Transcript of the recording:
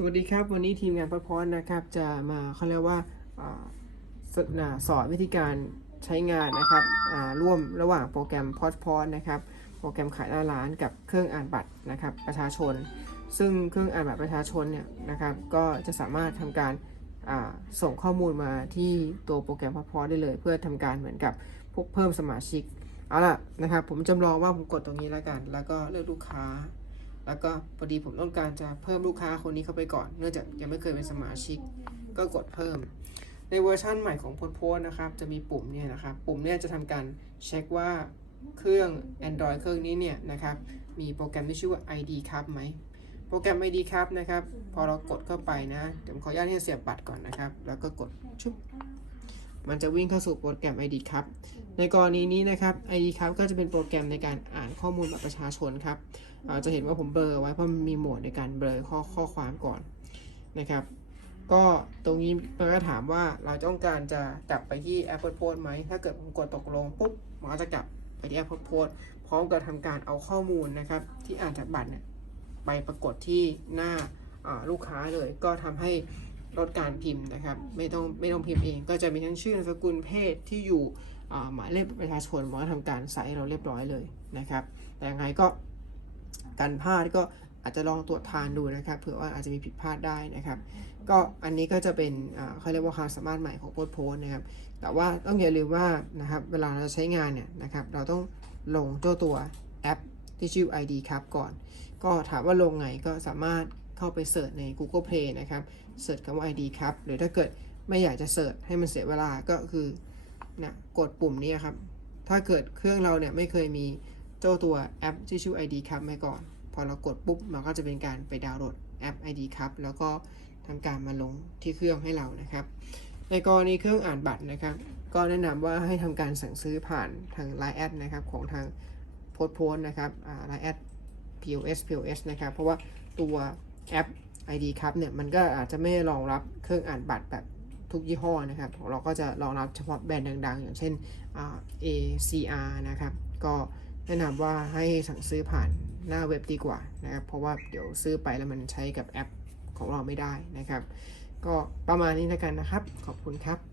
สวัสดีครับ วันนี้ทีมงานพพรนะครับ จะมาเขาเรียกว่าอาสอ่าสอนวิธีการใช้งานนะครับร่วมระหว่างโปรแกรมพอ p พอดนะครับโปรแกรมขายหน้าร้านกับเครื่องอ่านบัตรนะครับประชาชน ซึ่งเครื่องอ่านบัตรประชาชนเนี่ยนะครับ ก็จะสามารถทำการาส่งข้อมูลมาที่ตัวโปรแกรมพอ p พอได้เลย เพื่อทำการเหมือนกับพวกเพิ่มสมาชิกเอาล่ะนะครับ ผมจำลองว่าผมกดตรงนี้แล้วกัน แล้วก็เลือกลูกค้า แล้วก็พอดีผมต้องการจะเพิ่มลูกค้าคนนี้เข้าไปก่อน เนื่องจากยังไม่เคยเป็นสมาชิก ก็กดเพิ่ม ในเวอร์ชั่นใหม่ของโพสโพสนะครับ จะมีปุ่มเนี่ยนะครับ ปุ่มเนี่ยจะทำการเช็คว่าเครื่อง Android เครื่องนี้เนี่ยนะครับ มีโปรแกรมที่ชื่อว่า ID ครับไหม โปรแกรม ID ครับนะครับ พอเรากดเข้าไปนะ เดี๋ยวผมขออนุญาตที่จะเสียบบัตรก่อนนะครับ แล้วก็กดชุบ มันจะวิ่งเข้าสู่โปรแกรม ID ครับ ในกรณีนี้นะครับ ID ครับก็จะเป็นโปรแกรมในการอ่านข้อมูลบัตรประชาชนครับจะเห็นว่าผมเบลอไว้เพราะมันมีโหมดในการเบลอข้อข้อความก่อนนะครับ ก็ตรงนี้มันก็ถามว่าเราต้องการจะกลับไปที่ Apple Post ไหม ถ้าเกิดผมกดตกลงปุ๊บมันก็จะกลับไปที่ Apple Post พร้อมกับทำการเอาข้อมูลนะครับ ที่อ่านจากบัตรเนี่ยไปปรากฏที่หน้าอ่าลูกค้าเลยก็ทำให้ ลดการพิมพ์นะครับ ไม่ต้องไม่ต้องพิมพ์เอง ก็จะมีทั้งชื่อนามสกุลเพศที่อยู่หมายเลขประชาชนมันก็ทำการใส่เราเรียบร้อยเลยนะครับ แต่ยังไงก็การพลาดก็อาจจะลองตรวจทานดูนะครับเผื่อว่าอาจจะมีผิดพลาดได้นะครับ ก็อันนี้ก็จะเป็นเขาเรียกว่าความสามารถใหม่ของโพสโพสนะครับ แต่ว่าต้องอย่าลืมว่านะครับเวลาเราใช้งานเนี่ยนะครับเราต้องลงเจ้าตัวแอปที่ชื่อ ID ครับก่อน ก็ถามว่าลงไงก็สามารถ เข้าไปเสิร์ชใน Google Play นะครับเสิร์ชคำว่า ID ครับ หรือถ้าเกิดไม่อยากจะเสิร์ชให้มันเสียเวลาก็คือนะกดปุ่มนี้ครับ ถ้าเกิดเครื่องเราเนี่ยไม่เคยมีเจ้าตัวแอปที่ชื่อ ID ครับมาก่อน พอเรากดปุ๊บมันก็จะเป็นการไปดาวน์โหลดแอป ID ครับแล้วก็ทำการมาลงที่เครื่องให้เรานะครับ ในกรณีเครื่องอ่านบัตรนะครับ ก็แนะนำว่าให้ทำการสั่งซื้อผ่านทาง Line แอดนะครับของทางโพสโพสนะครับไลน์แอด POS POS นะครับ เพราะว่าตัว แอป ID ครับเนี่ยมันก็อาจจะไม่รองรับเครื่องอ่านบัตรแบบทุกยี่ห้อนะครับของเราก็จะรองรับเฉพาะแบรนด์ดัง ๆ อย่างเช่นอ่า ACR นะครับ ก็แนะนำว่าให้สั่งซื้อผ่านหน้าเว็บดีกว่านะครับ เพราะว่าเดี๋ยวซื้อไปแล้วมันใช้กับแอปของเราไม่ได้นะครับ ก็ประมาณนี้แล้วกันนะครับ ขอบคุณครับ